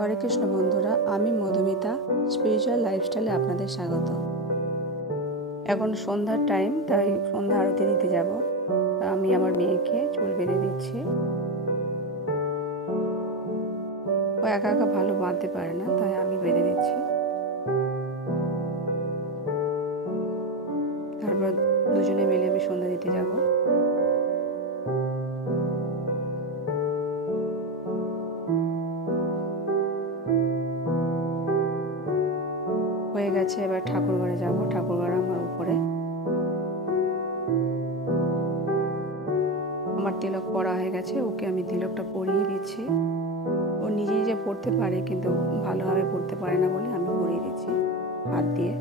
হরে কৃষ্ণ বন্ধুরা, আমি মধুমিতা স্পিরিচুয়াল লাইফস্টাইলে আপনাদের স্বাগত। এখন সন্ধ্যার টাইম, তাই সন্ধ্যা আরতি দিতে যাব। আমি আমার মেয়েকে চুল বেঁধে দিচ্ছি। ও একা একা ভালো বাঁধতে পারে না, তাই আমি বেঁধে দিচ্ছি। তারপর দুজনে মিলে আমি সন্ধ্যা দিতে যাব। হয়ে গেছে, এবার ঠাকুর ঘরে যাব। ঠাকুর ঘর আমার উপরে। আমার তিলক পরা হয়ে গেছে, ওকে আমি তিলকটা পরিয়ে দিচ্ছি। ও নিজে নিজে পড়তে পারে, কিন্তু ভালোভাবে পড়তে পারে না বলে আমি পরিয়ে দিচ্ছি হাত দিয়ে।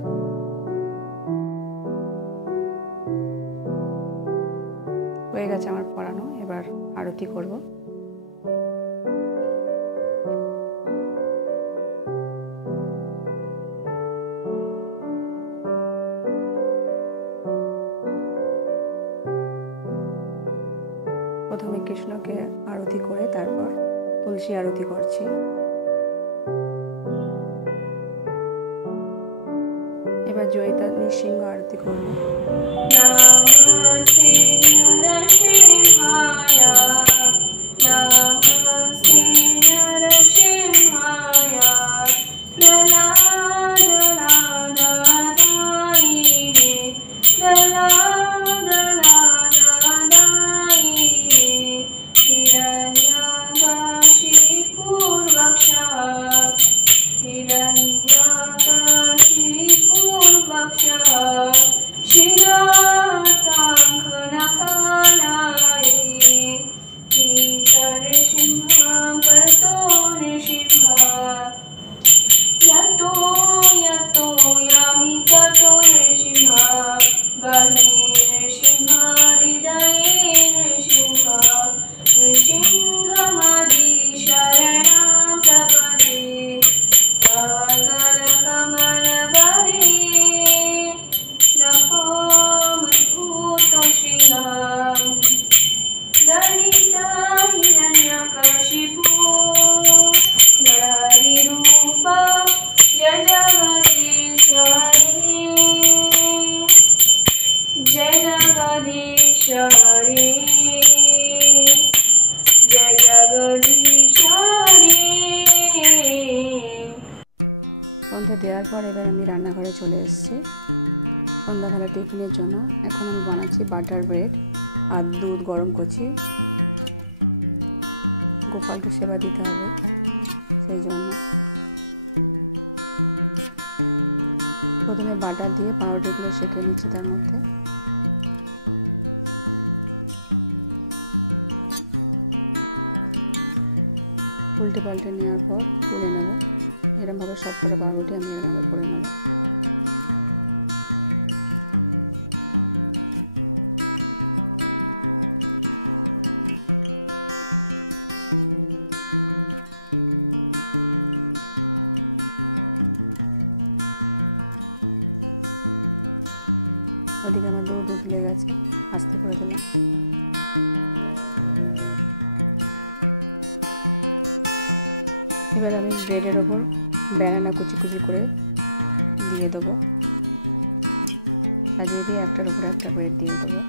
হয়ে গেছে আমার পড়ানো, এবার আরতি করব। প্রথমে কৃষ্ণকে আরতি করে তারপর তুলসী আরতি করছি। এবার জয়িতা নৃসিংহ আরতি করব। সন্ধ্যা দেওয়ার পর এবার আমি রান্নাঘরে চলে এসেছি সন্ধ্যাবেলা টিফিনের জন্য। এখন আমি বানাচ্ছি বাটার ব্রেড আর দুধ গরম করছি। গোপালকে সেবা দিতে হবে, সেই জন্য প্রথমে বাটার দিয়ে পাউরুটিগুলো সেঁকে নিচ্ছি। তার মধ্যে উল্টে পাল্টে নেওয়ার পর তুলে নেব। এরকমভাবে সব কটা পাউরুটি আমি এরকমভাবে করে নেব। ওদিকে আমার দুধ উতলে গেছে, আস্তে করে দিলাম। এবার আমি ব্রেডের ওপর ব্যানানা কুচি কুচি করে দিয়ে দেবো, সাজিয়ে দিয়ে একটার উপরে একটা ব্রেড দিয়ে দেবো।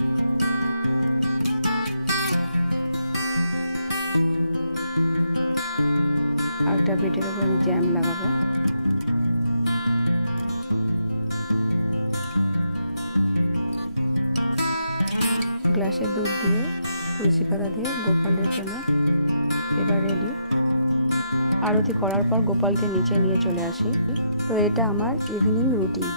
আর একটা ব্রেডের ওপর আমি জ্যাম লাগাবো। গ্লাসে দুধ দিয়ে তুলসী পাতা দিয়ে গোপালের জন্য এবার রেডি। আরতি করার পর গোপালকে নিচে নিয়ে চলে আসি। তো এটা আমার ইভিনিং রুটিন।